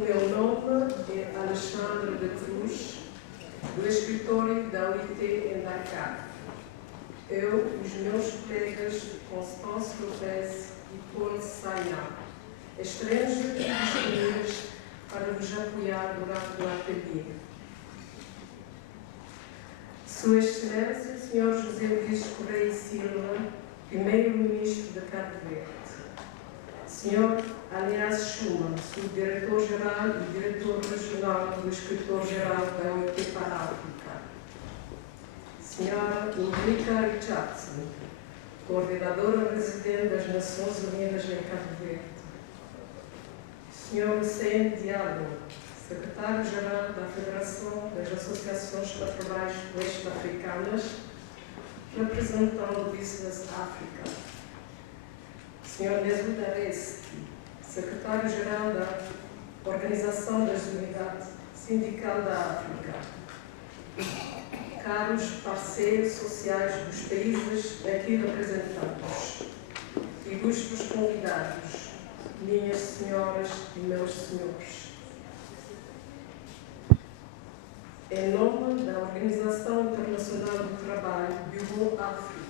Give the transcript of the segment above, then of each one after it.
O meu nome é Alexandre de Cruz, do escritório da UIT em Dakar. Eu, os meus colegas Constance Lopes e Paul Sayan, estaremos aqui disponíveis para vos apoiar durante o ateliê. Sua Excelência, Sr. José Luís Correia e Silva, Primeiro-Ministro de Cabo Verde. Sr. Aliás Schumann, Subdiretor-Geral e Diretor Regional do Escritor-Geral da OIT para a África. Sra. Ulrika Richardson, Coordenadora Residente das Nações Unidas em Cabo Verde. Sr. Hussein Diallo, Secretário-Geral da Federação das Associações Patronais Oeste-Africanas, representando o Business Africa. Sr. Nesud Areski, Secretário-Geral da Organização das Unidades Sindical da África. Caros parceiros sociais dos países aqui representados, ilustres convidados, minhas senhoras e meus senhores. Em nome da Organização Internacional do Trabalho, Bureau África,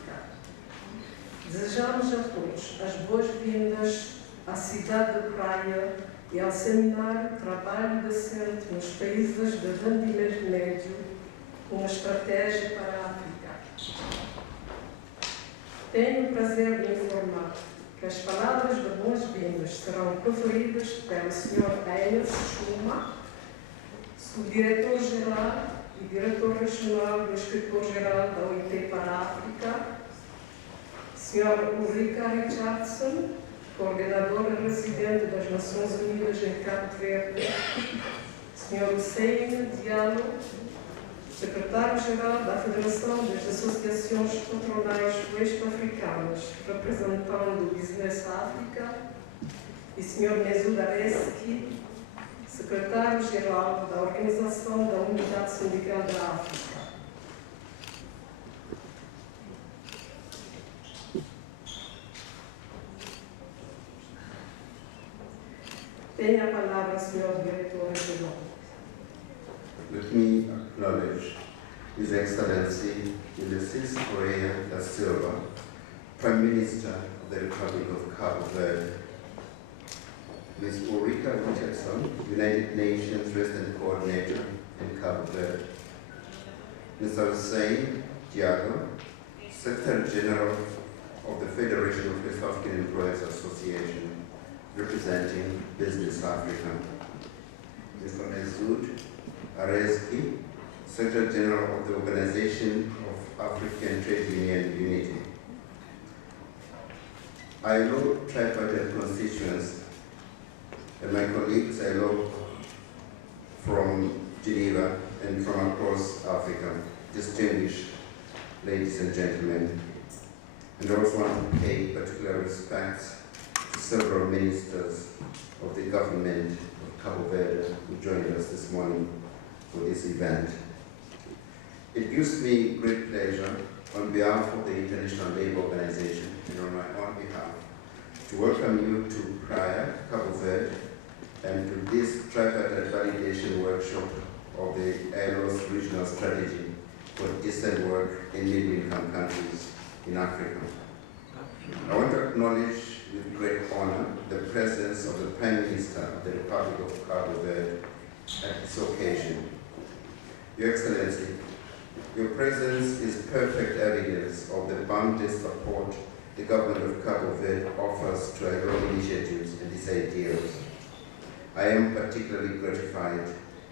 desejamos a todos as boas-vindas à cidade de Praia e ao seminário Trabalho Decente nos Países de Rendimento Médio, uma estratégia para a África. Tenho o prazer de informar que as palavras de boas-vindas serão proferidas pelo Sr. Heinz Schumann, Subdiretor-Geral e Diretor Regional do Escritor-Geral da OIT para a África, Sra. Ulrika Richardson, Coordenadora Residente das Nações Unidas em Cabo Verde, Sr. Hussein Diallo, Secretário-Geral da Federação das Associações Patronais Oeste-Africanas, representando o Business Africa, e Sr. Nesud Areski, Secretário-Geral da Organização da Unidade Sindical da África. Tenha a palavra, Sr. Diretor-Geral. Let me acknowledge His Excellency Ulysses Correia da Silva, Prime Minister of the Republic of Cabo Verde, Ms. Ulrika Richardson, United Nations Resident Coordinator in Cabo Verde, Mr. Hussein Diallo, Secretary General of the Federation of West African Employers Association, representing Business Africa, Mr. Nesud Areski, Secretary General of the Organization of African Trade Union Unity. ILO tripartite constituents and my colleagues ILO from Geneva and from across Africa, distinguished ladies and gentlemen, and I also want to pay particular respects to several ministers of the government of Cabo Verde who joined us this morning for this event. It gives me great pleasure on behalf of the International Labour Organization and on my own behalf to welcome you to Praia, Cabo Verde, and to this tripartite validation workshop of the ILO's regional strategy for decent work in middle-income countries in Africa. I want to acknowledge with great honor the presence of the Prime Minister of the Republic of Cabo Verde at this occasion. Your Excellency, your presence is perfect evidence of the boundless support the government of Cabo Verde offers to ILO initiatives and its ideals. I am particularly gratified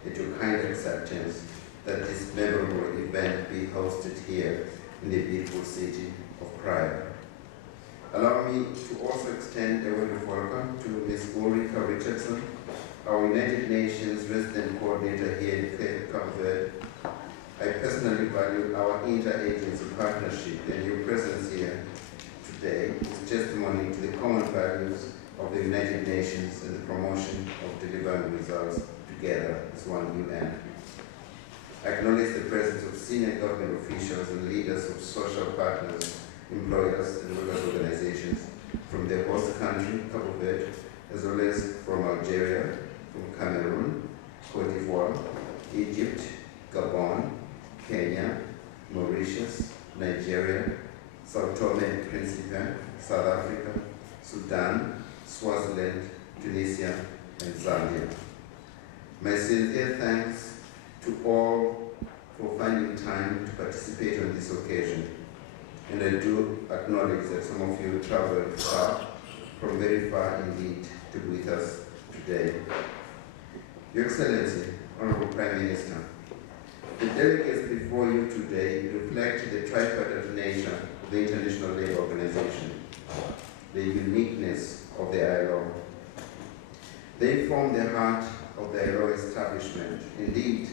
at your kind acceptance that this memorable event be hosted here in the beautiful city of Praia. Allow me to also extend a word of welcome to Ms. Ulrika Richardson, our United Nations Resident Coordinator here in Cabo Verde. I personally value our interagency partnership, and your presence here today is testimony to the common values of the United Nations and the promotion of delivering results together as one UN. I acknowledge the presence of senior government officials and leaders of social partners, employers, and local organizations from the host country, Cabo Verde, as well as from Algeria, from Cameroon, Cote d'Ivoire, Egypt, Gabon, Kenya, Mauritius, Nigeria, Sao Tome and Principe, South Africa, Sudan, Swaziland, Tunisia, and Zambia. My sincere thanks to all for finding time to participate on this occasion. And I do acknowledge that some of you traveled far, from very far indeed, to be with us today. Your Excellency, Honorable Prime Minister, the delegates before you today reflect the tripartite nature of the International Labour Organization, the uniqueness of the ILO. They form the heart of the ILO establishment. Indeed,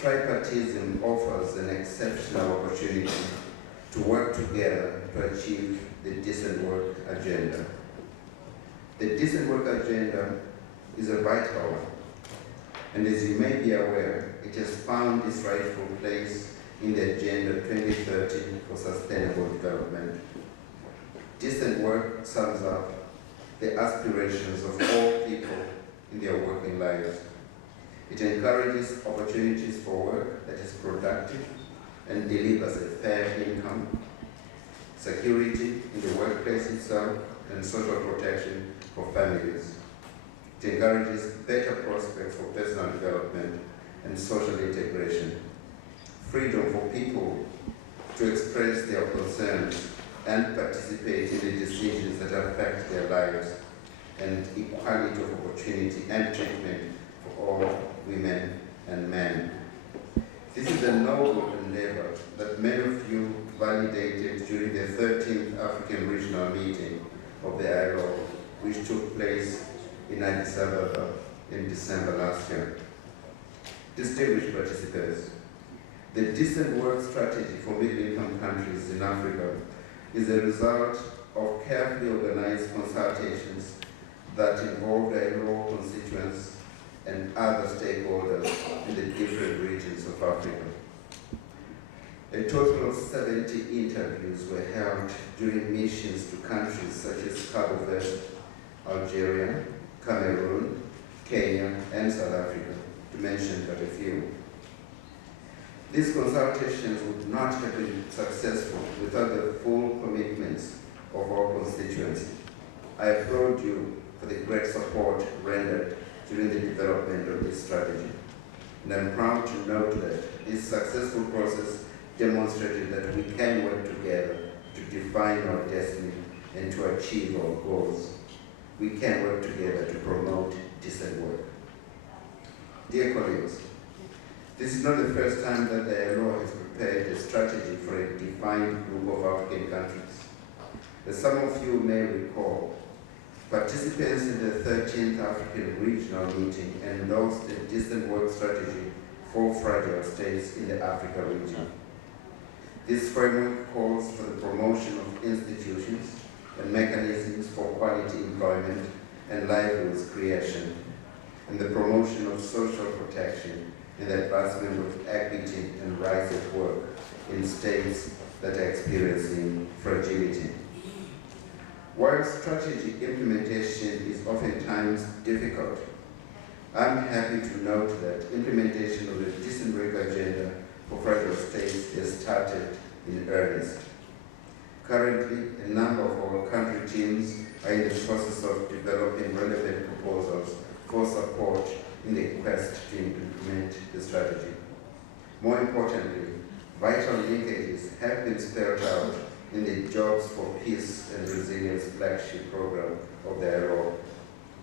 tripartism offers an exceptional opportunity to work together to achieve the decent work agenda. The decent work agenda is a vital one, and as you may be aware, it has found its rightful place in the Agenda 2030 for Sustainable Development. Decent work sums up the aspirations of all people in their working lives. It encourages opportunities for work that is productive and delivers a fair income, security in the workplace itself, and social protection for families. It encourages better prospects for personal development and social integration, freedom for people to express their concerns and participate in the decisions that affect their lives, and equality of opportunity and treatment for all women and men. This is a noble endeavor that many of you validated during the 13th African Regional Meeting of the ILO, which took place in Addis Ababa in December last year. Distinguished participants, the Decent Work Strategy for Middle-Income Countries in Africa is a result of carefully organized consultations that involved ILO constituents and other stakeholders in the different regions of Africa. A total of 70 interviews were held during missions to countries such as Cabo Verde, Algeria, Cameroon, Kenya, and South Africa, to mention but a few. These consultations would not have been successful without the full commitments of our constituency. I applaud you for the great support rendered during the development of this strategy. And I'm proud to note that this successful process demonstrated that we can work together to define our destiny and to achieve our goals. We can work together to promote decent work. Dear colleagues, this is not the first time that the ILO has prepared a strategy for a defined group of African countries. As some of you may recall, participants in the 13th African Regional Meeting endorsed a decent work strategy for fragile states in the Africa region. This framework calls for the promotion of institutions and mechanisms for quality employment and livelihoods creation, and the promotion of social protection and the advancement of equity and rights at work in states that are experiencing fragility. While strategy implementation is oftentimes difficult, I'm happy to note that implementation of the Decent Work Agenda for fragile states has started in earnest. Currently, a number of our country teams are in the process of developing relevant proposals for support in the quest to implement the strategy. More importantly, vital linkages have been spelled out in the Jobs for Peace and Resilience flagship program of the ILO,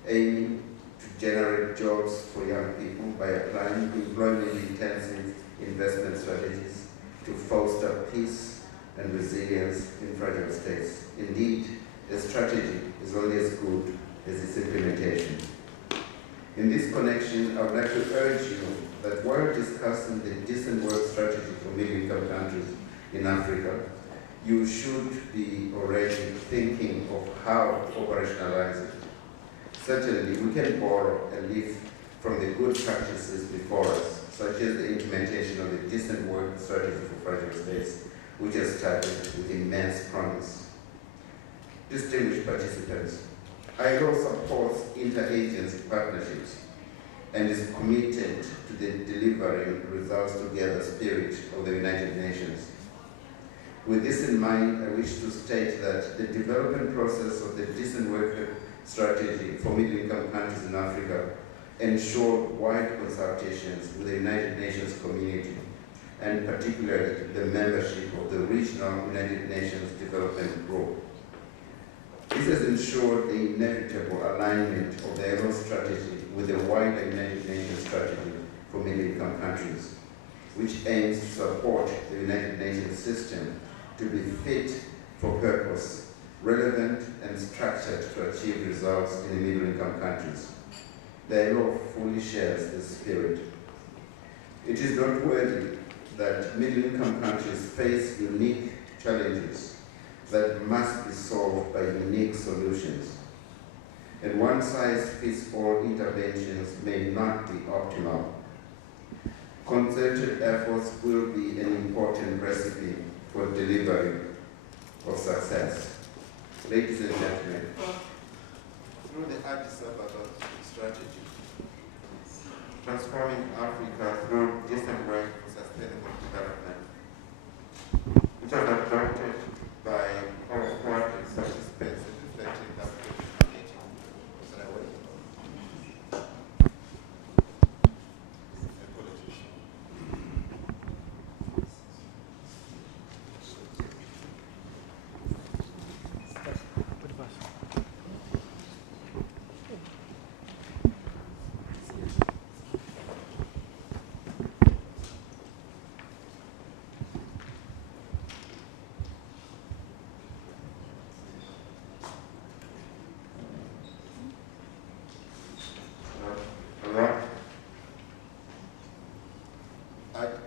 aiming to generate jobs for young people by applying employment-intensive investment strategies to foster peace and resilience in fragile states. Indeed, a strategy is only as good as its implementation. In this connection, I would like to urge you that while discussing the Decent Work Strategy for Middle-Income Countries in Africa, you should be already thinking of how to operationalize it. Certainly, we can borrow a leaf from the good practices before us, such as the implementation of the Decent Work Strategy for Fragile States, which has started with immense promise. Distinguished participants, ILO supports interagency partnerships and is committed to the delivering results together spirit of the United Nations. With this in mind, I wish to state that the development process of the Decent Work Strategy for Middle-Income Countries in Africa ensure wide consultations with the United Nations community, and particularly the membership of the Regional United Nations Development Group. This has ensured the inevitable alignment of the ILO strategy with the wider United Nations strategy for middle-income countries, which aims to support the United Nations system to be fit for purpose, relevant and structured to achieve results in the middle-income countries. The ILO fully shares this spirit. It is noteworthy that middle-income countries face unique challenges that must be solved by unique solutions. And one-size-fits-all interventions may not be optimal. Concerted efforts will be an important recipe for delivery of success. Ladies and gentlemen, through the Addis Ababa strategy, transforming Africa through decent work for sustainable development, which was adopted by all 40 participants and reflected in the African meeting.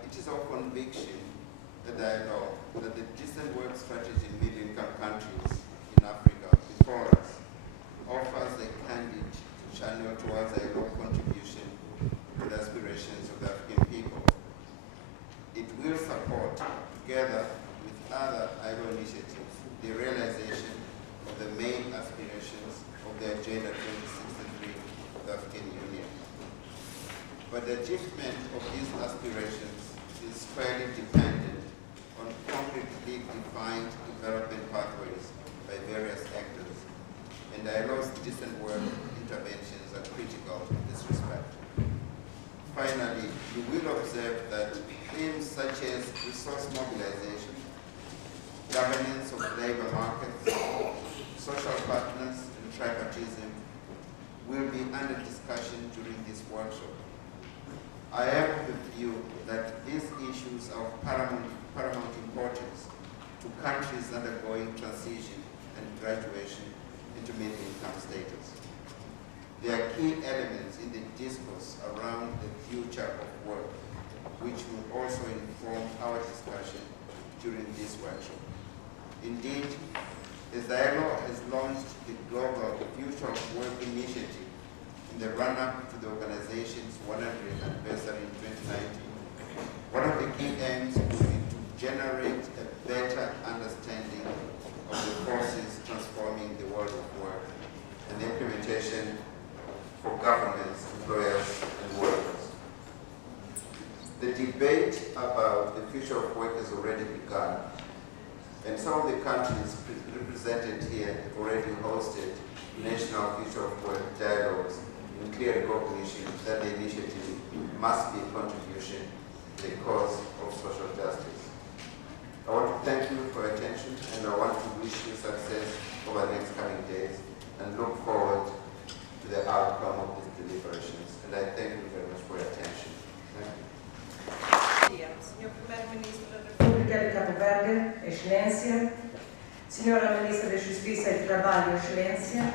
It is our conviction that I know that the decent work strategy in middle-income countries in Africa before us offers a candid channel towards a low contribution to the aspirations of the African people. It will support, together with other ILO initiatives, the realization of the main aspirations of the Agenda 2063 of the African Union. But the achievement of these aspirations is fairly dependent on concretely defined development pathways by various actors, and ILO's decent work interventions are critical in this respect. Finally, you will observe that themes such as resource mobilization, governance of labor markets, social partners, and tripartism will be under discussion during this workshop. I am of the view that these issues are of paramount importance to countries undergoing transition and graduation into middle-income status. There are key elements in the discourse around the future of work, which will also inform our discussion during this workshop. Indeed, as the ILO has launched the Global Future of Work Initiative in the run-up to the organization's 100th anniversary in 2019, one of the key aims will be to generate a better understanding of the forces transforming the world of work and the implementation for governments, employers, and workers. The debate about the future of work has already begun, and some of the countries represented here have already hosted national future of work dialogues in clear recognition that the initiative must be a contribution to the cause of social justice. I want to thank you for your attention, and I want to wish you success over the next coming days and look forward to the outcome of these deliberations. And I thank you very much for your attention. Thank you. Senhor Primeiro-Ministro da República de Cabo Verde, Excelência, Senhora Ministra da Justiça e do Trabalho, Excelência,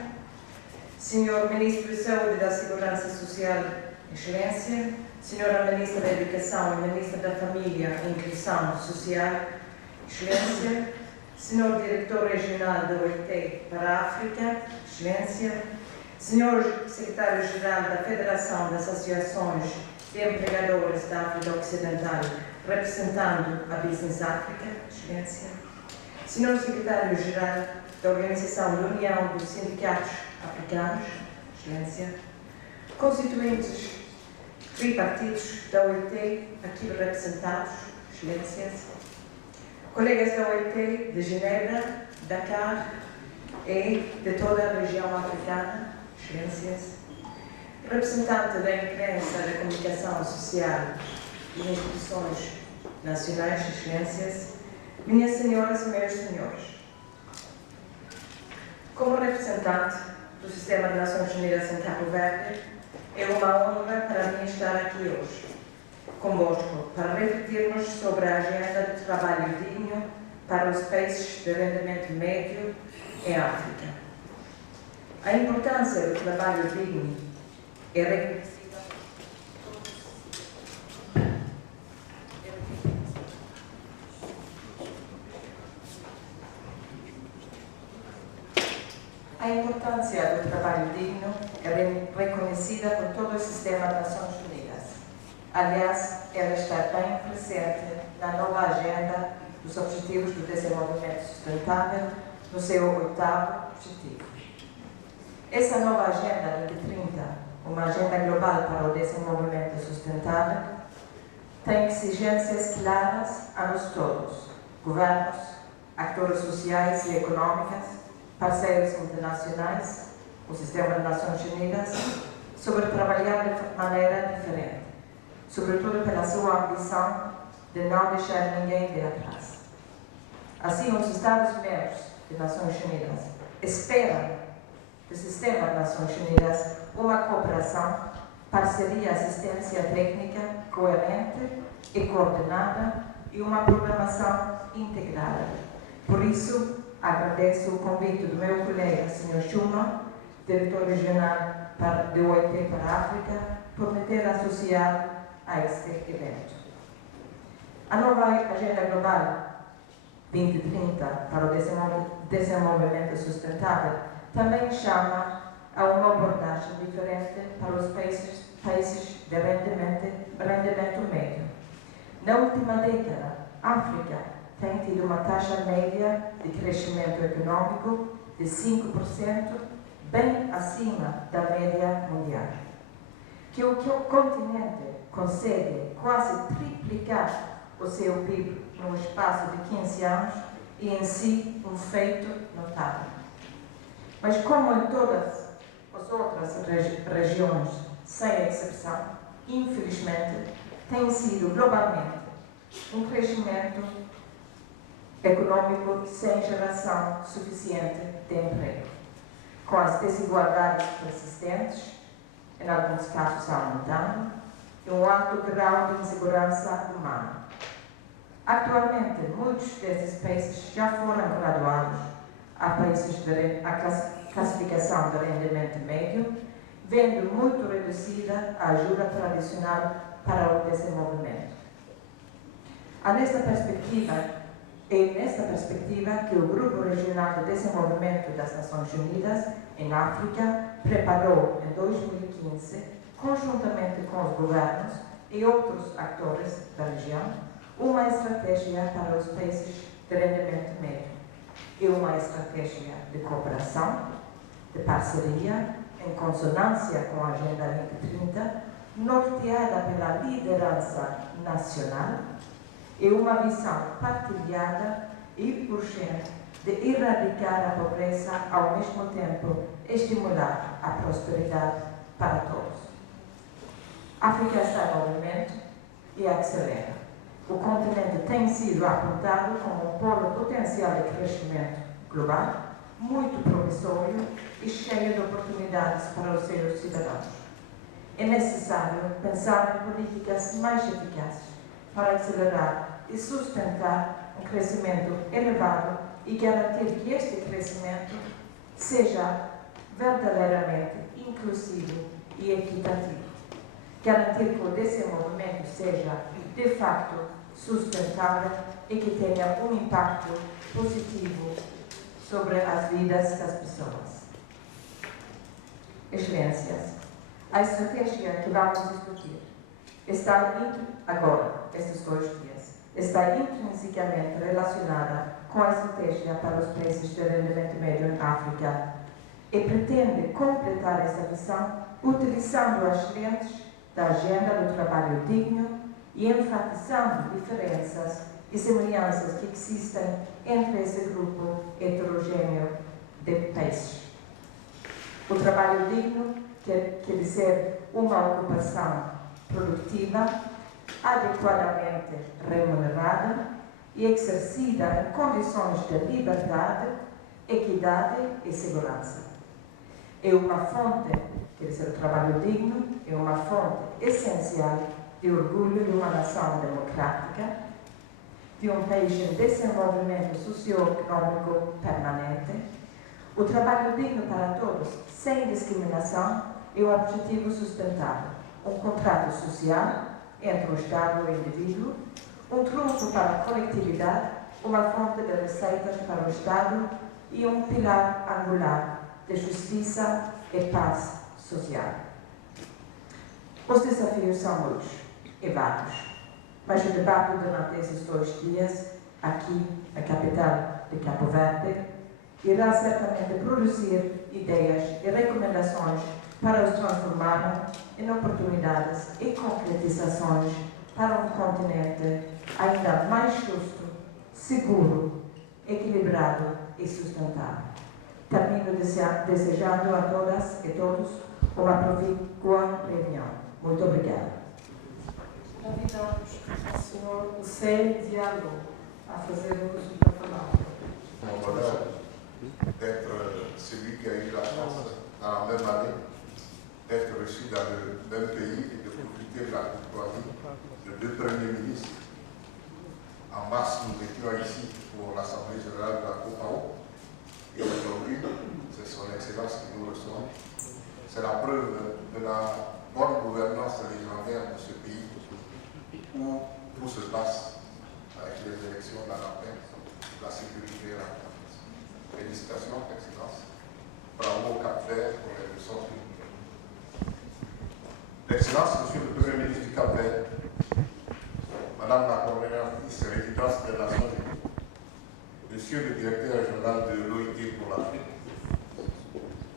Senhor Ministro de Saúde e da Segurança Social, Excelência, Senhora Ministra da Educação e Ministra da Família e Inclusão Social, Excelência, Senhor Diretor Regional da OIT para a África, Excelência, Senhor Secretário-Geral da Federação das Associações de Empregadores da África Ocidental, representando a Business Africa, Excelência, Senhor Secretário-Geral da Organização da União dos Sindicatos Africanos, Excelência, constituintes tripartidos da OIT aqui representados, excelências, colegas da OIT de Genebra, Dakar e de toda a região africana, excelências, representante da imprensa, da comunicação social e instituições nacionais, excelências, minhas senhoras e meus senhores. Como representante do Sistema de Nações Unidas em Cabo Verde, é uma honra para mim estar aqui hoje, convosco, para refletirmos sobre a agenda de trabalho digno para os países de rendimento médio em África. A importância do trabalho digno é reconhecida. A importância do trabalho digno é reconhecida por todo o sistema das Nações Unidas. Aliás, ela está bem presente na nova agenda dos Objetivos do Desenvolvimento Sustentável, no seu 8º objetivo. Essa nova Agenda 2030, uma agenda global para o desenvolvimento sustentável, tem exigências claras a nós todos, governos, atores sociais e económicos, parceiros internacionais, o Sistema das Nações Unidas, sobre trabalhar de maneira diferente, sobretudo pela sua ambição de não deixar ninguém de atrás. Assim, os Estados-membros das Nações Unidas esperam do Sistema das Nações Unidas uma cooperação, parceria e assistência técnica coerente e coordenada e uma programação integrada. Por isso, agradeço o convite do meu colega, Sr. Schumann, diretor regional do OIT para a África, por me ter associado a este evento. A nova Agenda Global 2030 para o desenvolvimento sustentável também chama a uma abordagem diferente para os países de rendimento médio. Na última década, a África tem tido uma taxa média de crescimento econômico de 5%, bem acima da média mundial. Que o continente consegue quase triplicar o seu PIB num espaço de 15 anos e em si um feito notável. Mas como em todas as outras regiões, sem exceção, infelizmente, tem sido globalmente um crescimento econômico sem geração suficiente de emprego, com as desigualdades persistentes, em alguns casos aumentando, e um alto grau de insegurança humana. Atualmente, muitos desses países já foram graduados a países a classificação de rendimento médio, vendo muito reduzida a ajuda tradicional para o desenvolvimento. É nesta perspectiva que o Grupo Regional de Desenvolvimento das Nações Unidas em África preparou em 2015, conjuntamente com os governos e outros atores da região, uma estratégia para os países de rendimento médio e uma estratégia de cooperação, de parceria, em consonância com a Agenda 2030, norteada pela liderança nacional e uma visão partilhada e urgente de erradicar a pobreza, ao mesmo tempo estimular a prosperidade para todos. A África está em movimento e acelera. O continente tem sido apontado como um polo potencial de crescimento global, muito promissório e cheio de oportunidades para os seus cidadãos. É necessário pensar em políticas mais eficazes para acelerar e sustentar um crescimento elevado e garantir que este crescimento seja verdadeiramente inclusivo e equitativo. Garantir que o desenvolvimento seja, de facto, sustentável e que tenha um impacto positivo sobre as vidas das pessoas. Excelências, a estratégia que vamos discutir está agora, estes 2 dias, está intrinsecamente relacionada com a estratégia para os países de rendimento médio em África e pretende completar essa visão utilizando as lentes da agenda do trabalho digno e enfatizando diferenças e semelhanças que existem entre esse grupo heterogêneo de países. O trabalho digno quer dizer uma ocupação produtiva, adequadamente remunerada e exercida em condições de liberdade, equidade e segurança. É uma fonte, quer dizer, o trabalho digno é uma fonte essencial de orgulho de uma nação democrática, de um país em desenvolvimento socioeconômico permanente. O trabalho digno para todos, sem discriminação, é o objetivo sustentável. Um contrato social entre o Estado e o indivíduo, um trunfo para a coletividade, uma fonte de receitas para o Estado e um pilar angular de justiça e paz social. Os desafios são muitos e vários, mas o debate durante esses 2 dias, aqui na capital de Cabo Verde, irá certamente produzir ideias e recomendações para os transformarem em oportunidades e concretizações para um continente ainda mais justo, seguro, equilibrado e sustentável. Termino desejando a todas e todos uma profícua reunião. Muito obrigada. Convidamos o Sr. Hussein Diallo a fazer o uso da palavra. Mon bonheur d'être celui qui a eu la chance, dans la même année, d'être reçu dans le même pays et de profiter de la courtoisie de 2 premiers ministres. En mars, nous étions ici pour l'Assemblée générale de la COPAO et aujourd'hui, c'est son Excellence qui nous reçoit. C'est la preuve de la bonne gouvernance légendaire de ce pays où tout se passe avec les élections de la paix, la sécurité et la confiance. Félicitations, Excellence. Bravo au Cap-Vert pour les leçons que nous donnons. Excellence, Monsieur le Premier ministre du Cap-Vert, Madame la coordinatrice résidence des Nations Unies, Monsieur le directeur régional de l'OIT pour l'Afrique,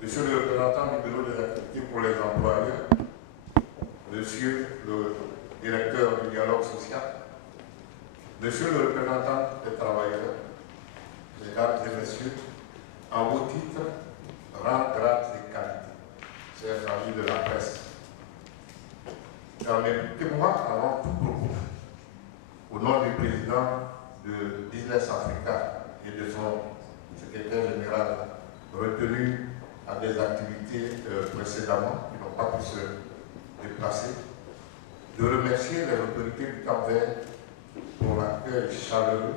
Monsieur le représentant du bureau des activités pour les employeurs, Monsieur le directeur du dialogue social, Monsieur le représentant des travailleurs, Mesdames et Messieurs, en vos titres, rang, grade et qualité, chers amis de la presse, permettez-moi avant tout propos, au nom du président de Business Africa et de son secrétaire général retenu à des activités précédemment, qui n'ont pas pu se déplacer, de remercier les autorités du Cap-Vert pour l'accueil chaleureux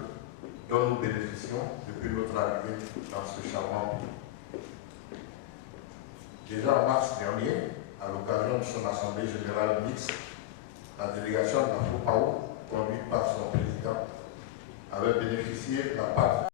dont nous bénéficions depuis notre arrivée dans ce charmant pays. Déjà en mars dernier, à l'occasion de son assemblée générale mixte, la délégation de la COPAO, conduite par son président, avait bénéficié de la part